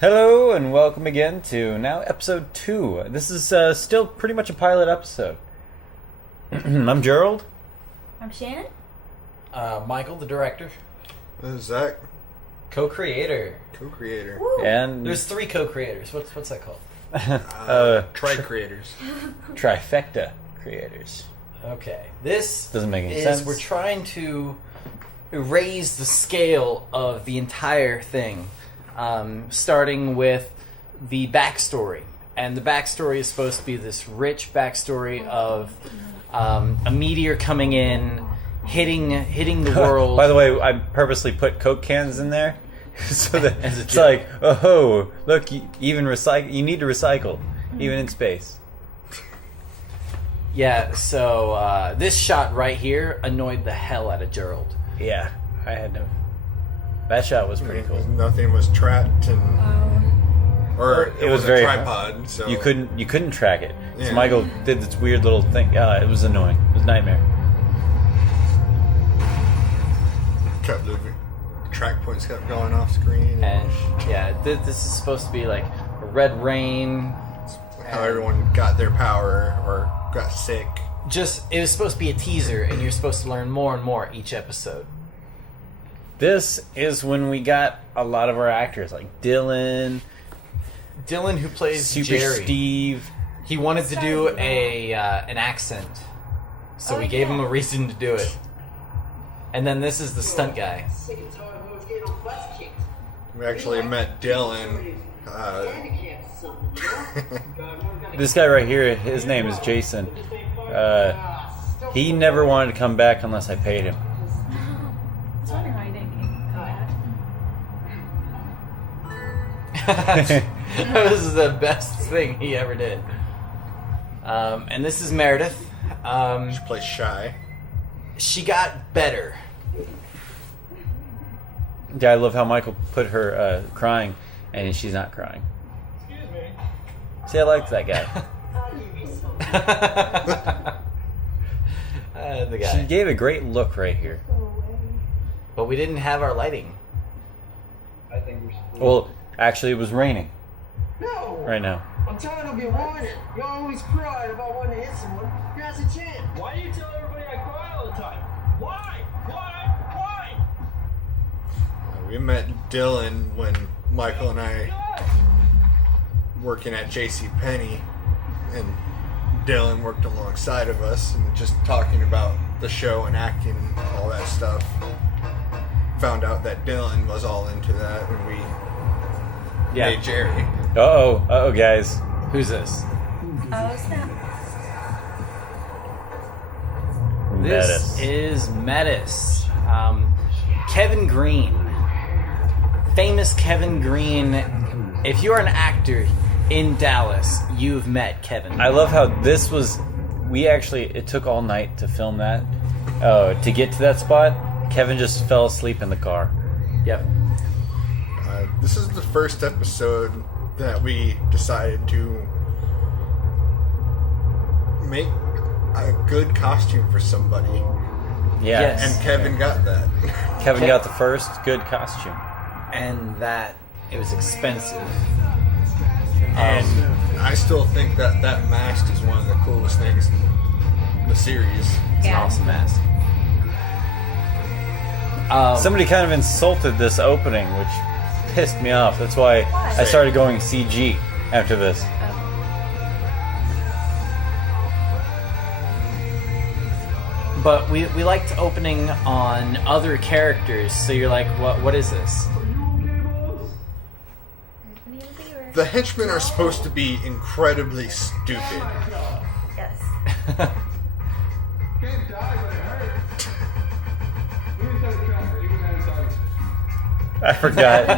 Hello and welcome again to now episode 2. This is still pretty much a pilot episode. I'm Gerald. I'm Shannon. Michael, the director. Zach. Co-creator. Co-creator. And There's 3 co-creators. What's that called? Tri-creators. Trifecta creators. Okay. This Doesn't make any sense. We're trying to raise the scale of the entire thing. Starting with the backstory. And the backstory is supposed to be this rich backstory of a meteor coming in, hitting the world. By the way, I purposely put Coke cans in there so that it's like, oh, look, you need to recycle, even in space. Yeah, so this shot right here annoyed the hell out of Gerald. Yeah, I had no... That shot was pretty cool. Nothing was tracked, and or it was very a tripod, so you couldn't track it. Yeah. So Michael did this weird little thing. Yeah, it was annoying. It was a nightmare. kept the track points kept going off screen. And yeah, this is supposed to be like a red rain. How everyone got their power or got sick. It was supposed to be a teaser, and you're supposed to learn more and more each episode. This is when we got a lot of our actors, like Dylan, Dylan, who plays Super Jerry, Steve. he wanted to do an accent, so we gave him a reason to do it. And then this is the stunt guy. We actually met Dylan. This guy right here, his name is Jason. He never wanted to come back unless I paid him. I was wondering why you didn't come back. This is the best thing he ever did. And this is Meredith. She plays Shy. She got better. Yeah, I love how Michael put her crying, and she's not crying. Excuse me. See, I liked that guy. The She guy. gave a great look right here. But we didn't have our lighting. I think we should. Well, actually, it was raining No! right now. I'm trying to be wanted. You always cry if I want to hit someone. Now's a chance. Why do you tell everybody I cry all the time? Why? Why? We met Dylan when Michael and I working at JCPenney, and Dylan worked alongside of us and just talking about the show and acting and all that stuff. Found out that Dylan was all into that, and we made Jerry. Uh-oh, guys. Who's this? Oh, snap. This is Metis. Kevin Green. Famous Kevin Green. If you're an actor in Dallas, you've met Kevin. I love how this was... it took all night to film that. To get to that spot, Kevin just fell asleep in the car. Yep. This is the first episode that we decided to make a good costume for somebody. Yeah. Yes. And Kevin got that. Kevin got the first good costume. And that, it was expensive. And I still think that mask is one of the coolest things in the series. It's an awesome mask. Somebody kind of insulted this opening, which pissed me off. That's why I started going CG after this. But we liked opening on other characters, so you're like, what is this? The henchmen are supposed to be incredibly stupid. Yes. Can't die, but it hurts. Who is that trapper? He was inside. I forgot.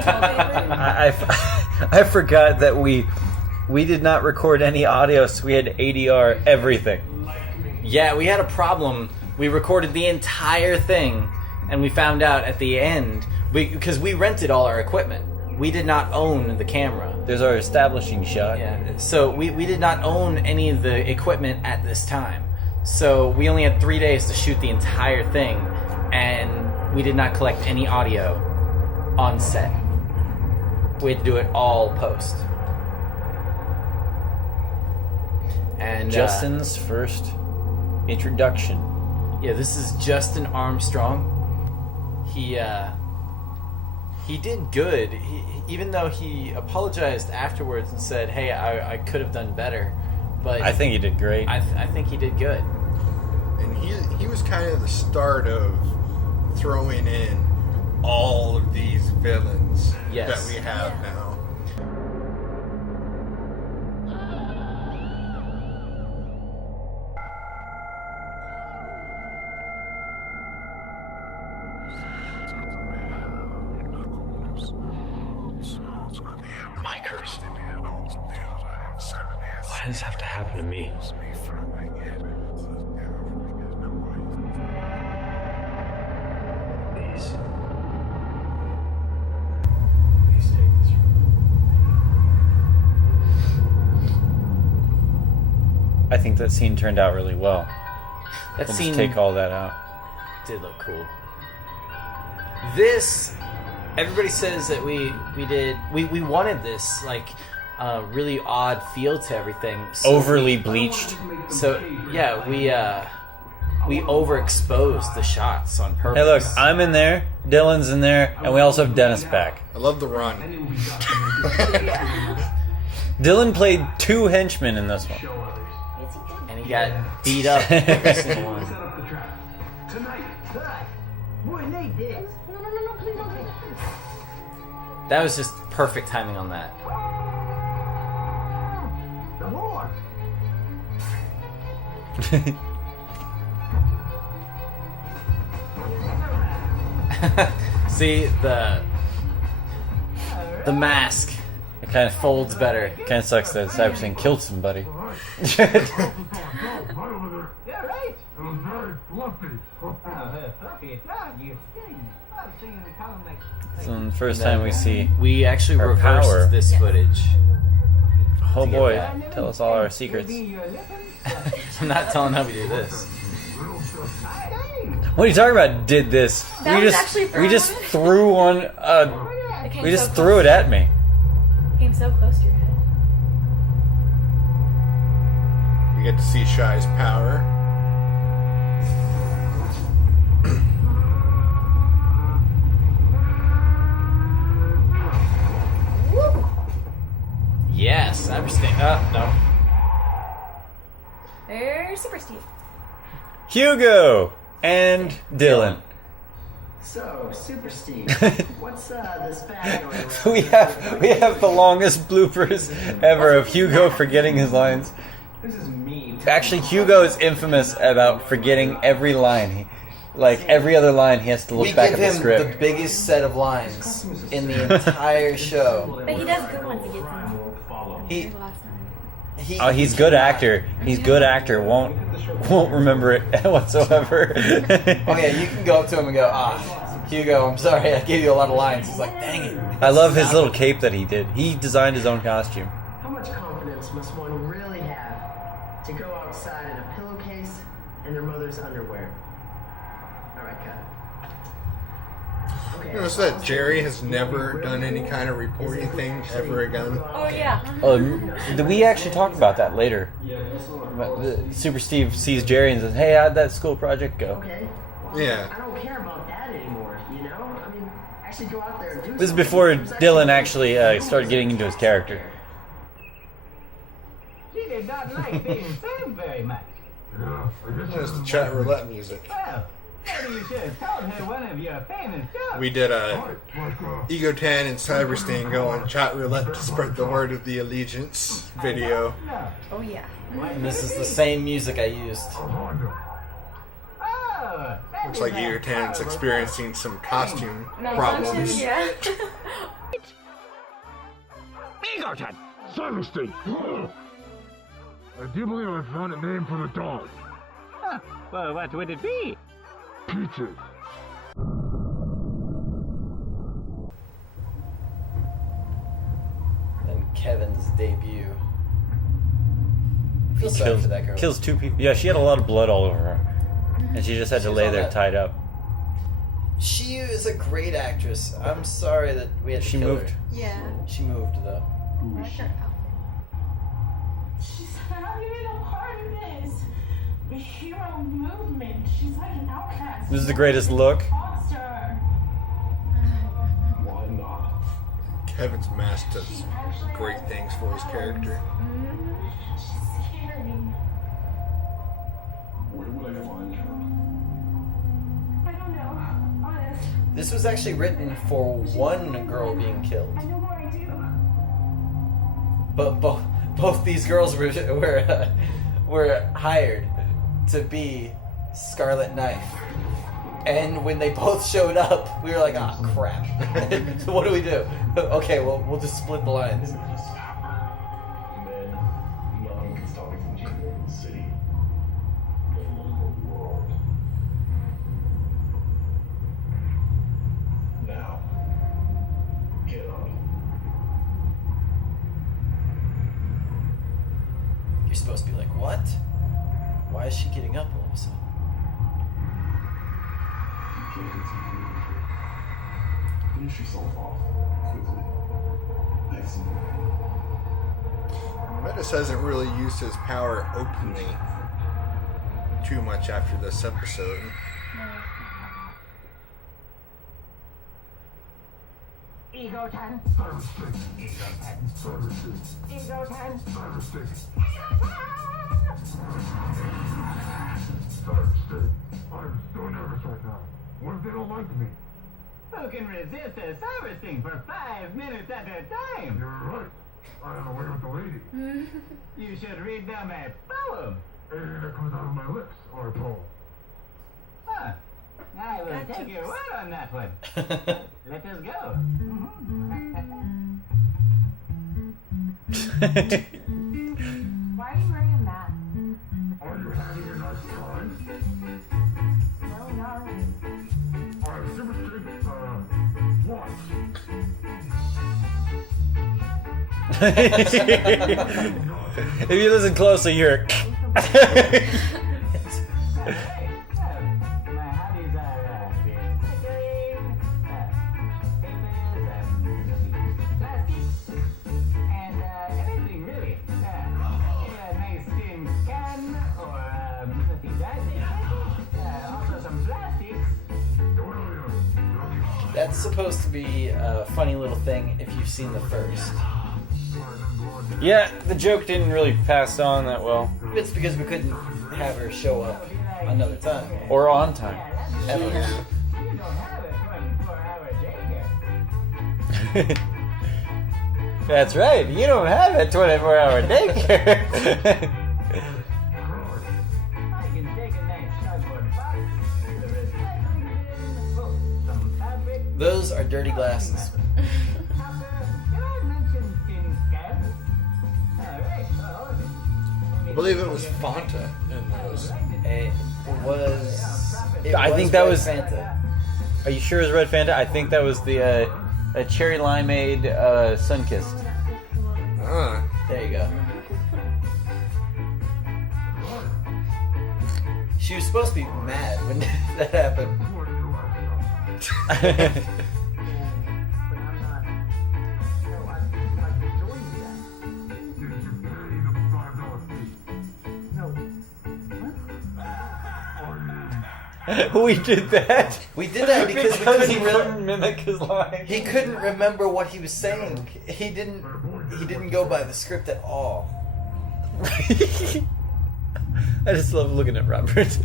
I forgot that we did not record any audio, so we had to ADR everything. Yeah, we had a problem. We recorded the entire thing, and we found out at the end, because we rented all our equipment. We did not own the camera. There's our establishing shot. Yeah, so we did not own any of the equipment at this time. So we only had 3 days to shoot the entire thing, and we did not collect any audio on set. we had to do it all post. And Justin's first introduction. yeah, this is Justin Armstrong. He did good. Even though he apologized afterwards and said, "Hey, I could have done better," but I think he did great. I think he did good. And he was kind of the start of throwing in all of these villains Yes. that we have now. My curse. Why does this have to happen to me? Please. Please take this from me. I think that scene turned out really well. That We'll scene just take all that out. did look cool. This, everybody says that we wanted this like really odd feel to everything. So Overly bleached. So yeah, we overexposed the shots on purpose. Hey, look, I'm in there, Dylan's in there, and we also have Dennis back. I love the run. Dylan played 2 henchmen in this one. And he got beat up every single one. Set up the trap. Tonight. Boy, Nate did. No, please don't take this. That was just perfect timing on that. The horse. See the mask. It kind of Folds better. Kind of sucks that Cybersyn killed somebody. Yeah, right. It was very fluffy. So the first time we see, We actually Our reversed power. this footage. oh To get boy, that. tell us all our secrets. I'm not telling how we do this. What are you talking about? Did this? That was actually we just threw one. It came We just so threw close. it at me. It came so close to your head. We get to see Shy's power. Yes, I understand. No. There's Super Steve. Hugo and Dylan. So, Super Steve, what's this bag going around? we have the longest bloopers ever of Hugo forgetting his lines. This is mean. Actually, Hugo is infamous about forgetting every line. Like every other line, he has to look We back give at the him script. the biggest set of lines in the entire show. But he does good ones. He gets in. He, Here's the last time. Oh, he's good actor. He's good actor. Won't remember it whatsoever. Oh yeah, you can go up to him and go, Hugo, I'm sorry, I gave you a lot of lines. He's like, dang it. I love his little cape that he did. He designed his own costume. How much confidence must one really have to go outside in a pillowcase and their mother's underwear? Alright, cut. Okay. You notice that Jerry has never done any kind of reporting thing ever again? Oh yeah. We actually talked about that later. Super Steve sees Jerry and says, "Hey, how'd that school project go?" Okay. Yeah. I don't care about that anymore, you know? I mean, actually go out there and do This is something. before Dylan actually started getting into his character. She did not like being saved very much. Yeah, I guess There's the chat roulette music. Well, maybe you should have told her one of your famous jokes. We did a like Ego Tan and Cyberstain go on chat roulette to spread the word of the allegiance video. No. Oh yeah. And this is the same music I used. Hondo. Oh, that Looks is like a Ego Tan's experiencing some costume Malfunction. problems. Yeah. Egerton! Cyberstein! I do believe I found a name for the dog. Huh. Well, what would it be? Peaches. And Kevin's debut. I feel sorry for that girl. Kills 2 people. Yeah, she had a lot of blood all over her, and she just had to She was lay on there that- tied up. She is a great actress. I'm sorry that we had to She kill moved. her. Yeah. She moved, though. I like her outfit. She's not even a part of this. The hero movement. She's like an outcast. This is the greatest look. Talks to her. Why not? Kevin's mask does great things for his character. She's scary. Where would I find her? I don't know. Honest. This was actually written for one girl being killed. I know what I do. But both these girls were hired to be Scarlet Knife. And when they both showed up, we were like, ah, crap. So what do we do? Okay, well, we'll just split the lines. And then nothing can stop me from changing the city. And the world. Now, get on. You're supposed to be like, what? Why is she getting up all of a sudden? Finish yourself off quickly. Excellent. Metis hasn't really used his power openly too much after this episode. Ego time. Cyberspace. Cyberspace. Ego time. Cyberspace. Cyberspace. I'm so nervous right now. What if they don't like me? Who can resist a cyber sting for 5 minutes at a time? You're right. I am away with the lady. You should read them a poem. Anything that comes out of my lips are a poem. Huh. I will Got take you. your word on that one. Let us go. Why are you wearing a mask? Are you having a nice time? No, not really. I'm super strict, what? If you listen closely, you're. Hey, my hobbies are stickering, papers, plastics, and everything really. A nice tin can or nothing that. Also some plastics. That's supposed to be a funny little thing if you've seen the first. Yeah, the joke didn't really pass on that well. It's because we couldn't have her show up another time. Or on time. Ever. You don't have a 24-hour daycare. That's right, you don't have a 24-hour daycare. I can take a nice cardboard box to the recycling bin, put some fabric. Those are dirty glasses. Did I mention tin cans? Alright, well, I believe it was Fanta in those. It was. I think that Red was- Fanta. Are you sure it was Red Fanta? I think that was the cherry limeade Sunkissed. Ah, There you go. She was supposed to be mad when that happened. We did that. We did that because we he couldn't really. couldn't mimic his line. He couldn't remember what he was saying. He didn't go by the script at all. I just love looking at Robert.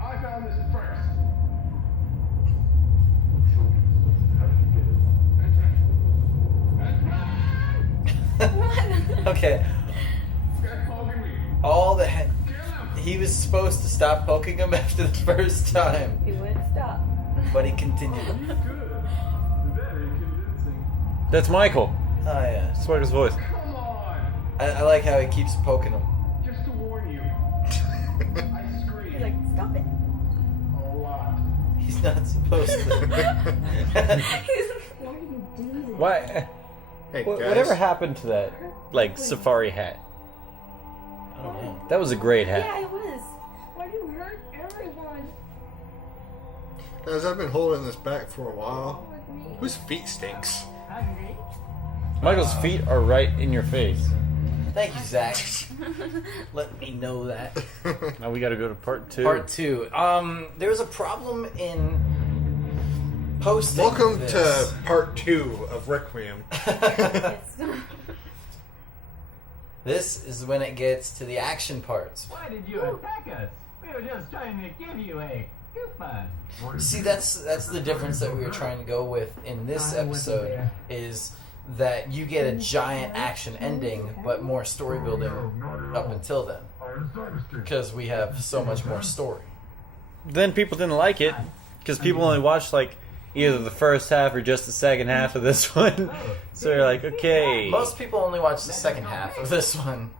I found this first. Okay. That's poking me. All the he was supposed to stop poking him after the first time, He wouldn't stop. but he continued. Good. Very convincing. That's Michael. Oh yeah. Sparkle's voice. Come on. I like how he keeps poking him. Just to warn you. I He's scream like, stop it. a lot. He's not supposed to. He's, Why do you do this? Why? hey guys. Whatever happened to that, like, safari hat? I don't know. That was a great hat. yeah, it was. Why do you hurt everyone? Guys, I've been holding this back for a while. Whose feet stinks? Hungry? Michael's feet are right in your face. Thank you, Zach. Let me know that. Now we gotta go to part 2. Part 2. There's a problem in posting. Welcome this. to part 2 of Requiem. This is when it gets to the action parts. Why did you attack us? We were just trying to give you a coupon. See, that's the difference that we were trying to go with in this episode, is that you get a giant action ending, but more story building up until then. Because we have so much more story. Then people didn't like it because people only watched like either the first half or just the second half of this one. So you're like, okay. Most people only watch the second half of this one.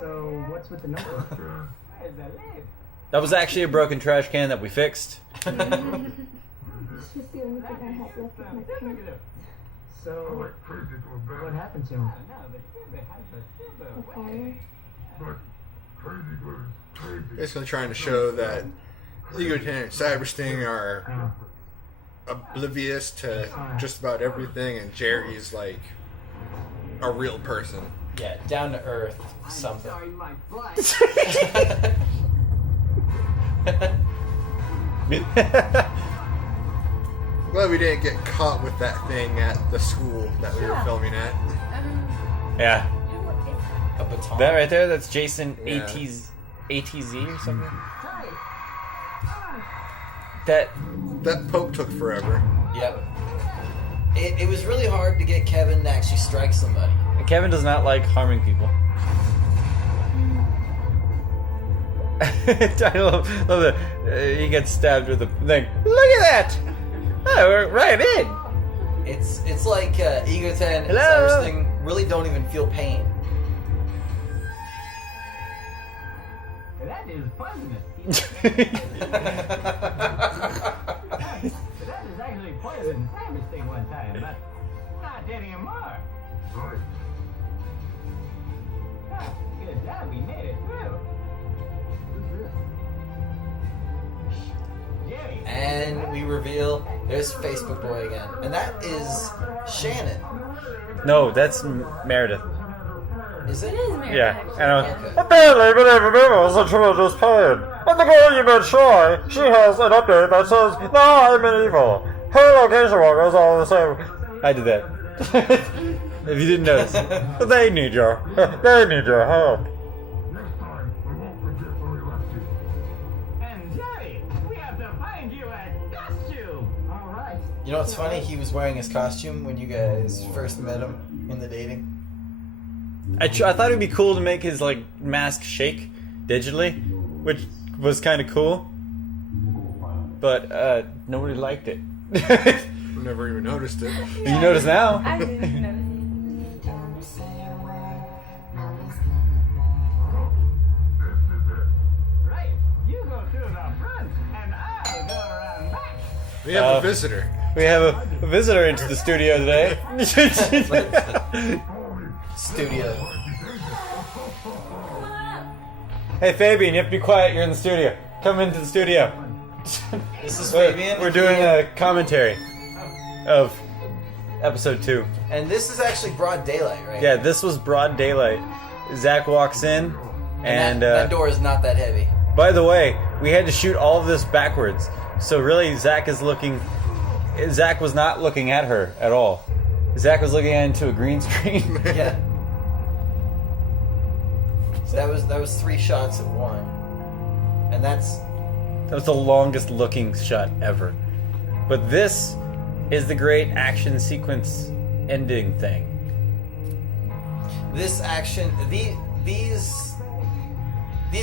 So, what's with the number? That was actually a broken trash can that we fixed. It's just the only thing I have left with my parents. So, what happened to him? A fire. Basically trying to show that Egotan and Cybersting are oblivious to just about everything, and Jerry's like a real person. Yeah, down to earth something. Sorry, my butt. I'm glad we didn't get caught with that thing at the school that we were filming at. Yeah. A baton. That right there, that's Jason Yeah. ATZ or something. That That poke took forever. Yep. It was really hard to get Kevin to actually strike somebody. Kevin does not like harming people. I love that he gets stabbed with a thing. Look at that! Oh, we're right in. It's like Egotan and Hello? Cybersting really don't even feel pain. That is poisonous. That is actually poison Cybersting one time, but not anymore. Ah, good job, we made it through. Jerry. And we reveal there's Facebook Boy again. And that is Shannon. No, that's Meredith. Is it? It is Meredith. Yeah, actually, I know. yeah. Apparently, Banana was a tremendous pain. And the girl you met, Shy, she has an update that says, "No, I'm an evil. Her location walkers are the same." I did that. If you didn't notice, they need your help. Next time, we won't forget where we left you. And Jerry, we have to find you a costume. All right. You know what's funny? He was wearing his costume when you guys first met him in the dating. I thought it'd be cool to make his like mask shake digitally, which was kind of cool. But nobody liked it. Never even noticed it. You notice now? I didn't notice. Right. You go through the front, and I'll go around back. We have a visitor. We have a visitor into the studio today. Studio. Hey Fabian, you have to be quiet. You're in the studio. Come into the studio. This is Fabian. We're doing a commentary of episode 2. And this is actually broad daylight, right? Yeah, this was broad daylight. Zach walks in, and that door is not that heavy. by the way, we had to shoot all of this backwards. So really, Zach was not looking at her at all. Zach was looking into a green screen. Yeah. So that was 3 shots of one, and That was the longest looking shot ever. But this is the great action sequence ending thing. this action. These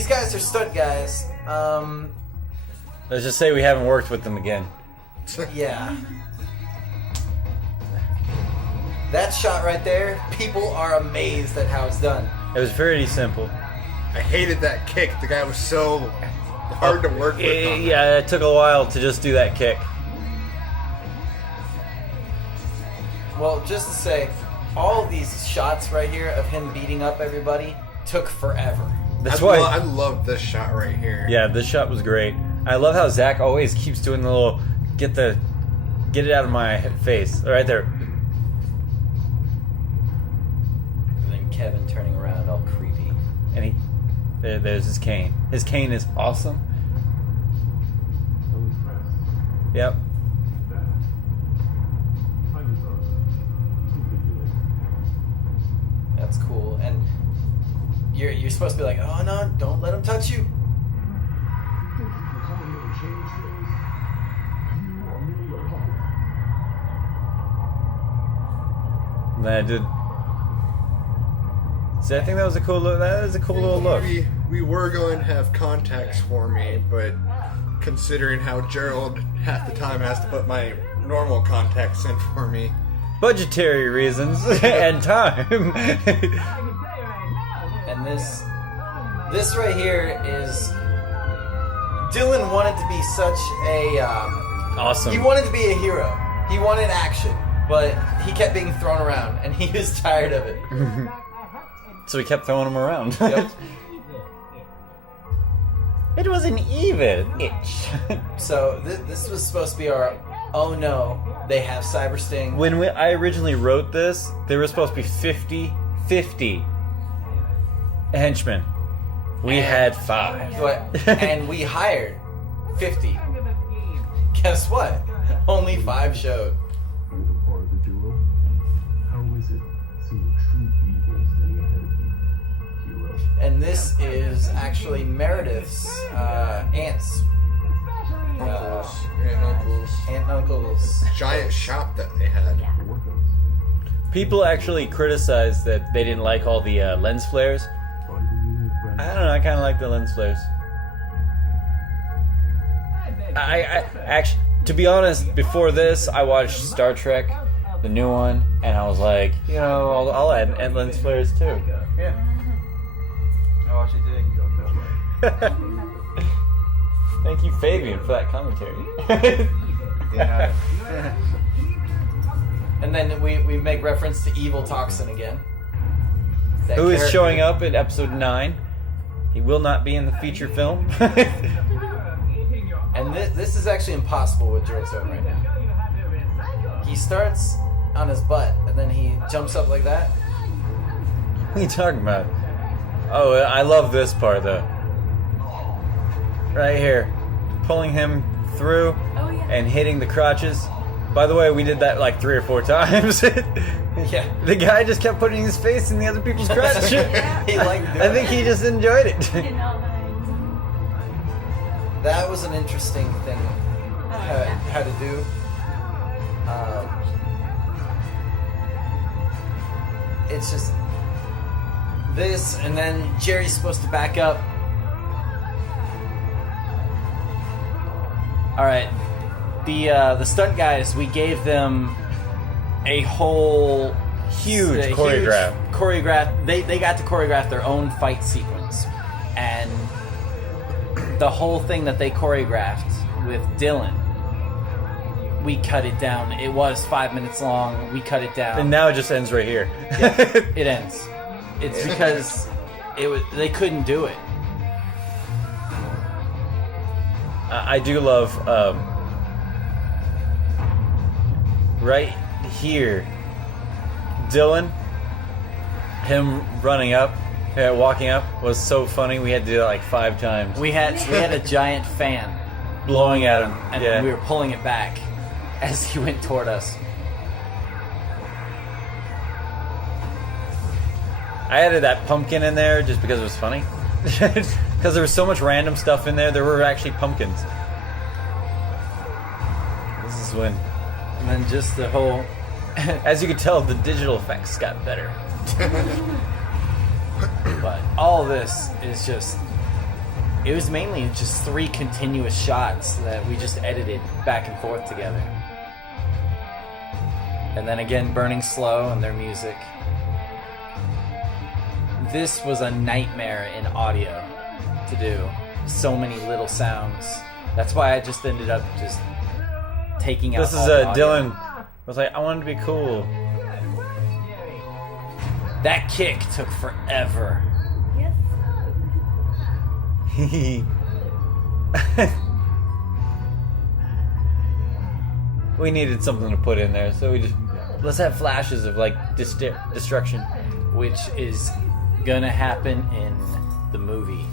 guys are stunt guys. Let's just say we haven't worked with them again. Yeah. That shot right there, people are amazed at how it's done. It was pretty simple. I hated that kick. The guy was so hard to work with. on that. Yeah, it took a while to just do that kick. Well, just to say, all of these shots right here of him beating up everybody took forever. That's I why. love this shot right here. Yeah, this shot was great. I love how Zach always keeps doing the little get it out of my face right there. And then Kevin turning around all creepy. And there's his cane. His cane is awesome. Yep. That's cool. And you're supposed to be like, oh no, don't let him touch you. And then I did. See, I think that was a cool look. That is a cool little look. We were going to have contacts for me, but considering how Gerald half the time has to put my normal contacts in for me. Budgetary reasons and time. And this right here is Dylan wanted to be such a Awesome. He wanted to be a hero. He wanted action, but he kept being thrown around, and he was tired of it. So he kept throwing him around. Yep. It was an even itch. So this was supposed to be our, oh no, they have Cyber Sting. When I originally wrote this, there were supposed to be 50 henchmen. We had 5. And we hired 50. Guess what? Only 5 showed. Part of the duo. How is it seeing true evil standing ahead of you, hero? And this is actually Meredith's aunts. Uncles and uncles. Aunt and uncles. Giant shop that they had. People actually criticized that they didn't like all the lens flares. I don't know, I kind of like the lens flares. I actually, to be honest, before this, I watched Star Trek, the new one, and I was like, you know, I'll add lens flares too. Yeah. I watched it today. Thank you, Fabian, for that commentary. And then we make reference to Evil Toxin again. That Who is character- showing up in episode 9. He will not be in the feature film. And this is actually impossible what Gerald's doing right now. He starts on his butt, and then he jumps up like that. What are you talking about? Oh, I love this part though. Right here. Pulling him through and hitting the crotches. By the way, we did that like 3 or 4 times. Yeah. The guy just kept putting his face in the other people's crotch. He liked doing I think he just enjoyed it. That was an interesting thing how to do. It's just this, and then Jerry's supposed to back up. All right, the stunt guys, we gave them a whole Huge choreograph. They got to choreograph their own fight sequence, and the whole thing that they choreographed with Dylan, we cut it down. It was 5 minutes long. We cut it down. And now it just ends right here. Yeah, it ends. It's because they couldn't do it. I do love right here, Dylan, him running up, walking up was so funny. We had to do that like 5 times. We had a giant fan Blowing at him. and Yeah. we were pulling it back as he went toward us. I added that pumpkin in there just because it was funny. Because there was so much random stuff in there. There were actually pumpkins. This is when, And then just the whole... as you could tell, the digital effects got better. But all this is just... It was mainly just 3 continuous shots that we just edited back and forth together. And then again, burning slow and their music. This was a nightmare in audio to do. So many little sounds. That's why I just ended up just taking out This is all the audio. Dylan was like, I wanted to be cool. That kick took forever. we needed something to put in there, so we just let's have flashes of like destruction. Which is gonna happen in the movie.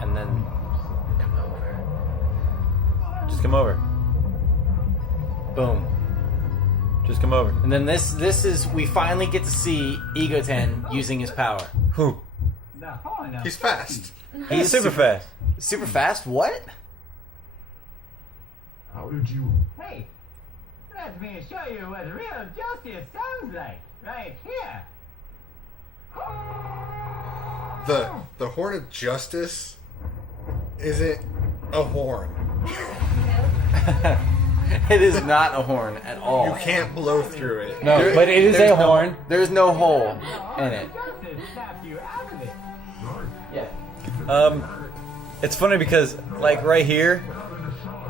And then come over. Just come over. Boom. Just come over. And then this is we finally get to see Egoten using his power. Who? He's fast. He's super fast. Super fast? What? How did you... Hey, let me show you what real justice sounds like, right here. The horn of justice isn't a horn. It is not a horn at all. You can't blow through it. No, but it is a horn. There's no hole in it. Justice snapped you out of it. Yeah. It's funny because like right here,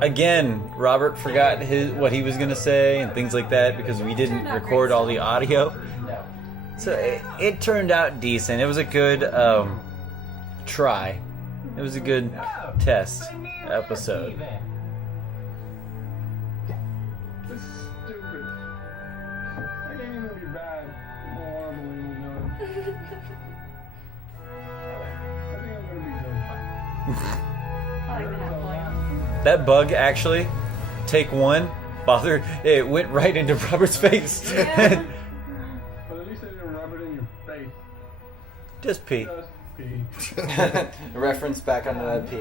again, Robert forgot what he was gonna say and things like that because we didn't record all the audio. So it turned out decent. It was a good try. It was a good test episode. This is stupid. I can't even be bad. More unbelievable. I think I'm gonna be good. I like that one. That bug actually, take one, it went right into Robert's face. Yeah. But at least I didn't rub it in your face. Just pee. Just pee. Reference back onto that P.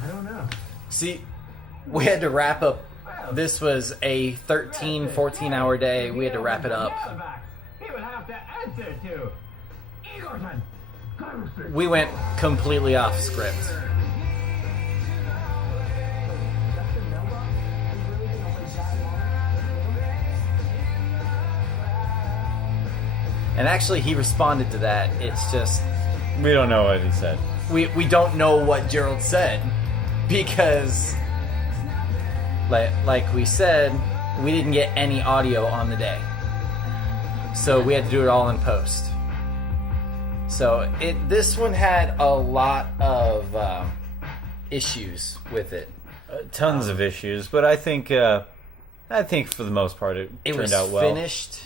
I don't know. See, we had to wrap up. This was a 13, 14-hour day. We had to wrap it up. He will have to answer to Egoten. We went completely off script. And actually, he responded to that. It's just We don't know what he said. we don't know what Gerald said because, like we said, we didn't get any audio on the day, so we had to do it all in post. So this one had a lot of issues with it. Tons of issues, but I think for the most part it It turned was out well. finished.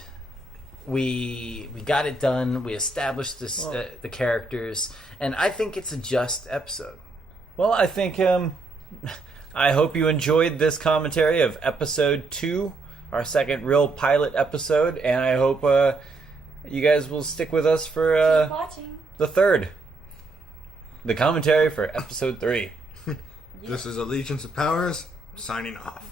We got it done. We established this, the characters, and I think it's a just episode. Well, I think I hope you enjoyed this commentary of episode 2, our second real pilot episode, and I hope you guys will stick with us for Keep watching. the third, the commentary for episode 3. This is Allegiance of Powers, signing off.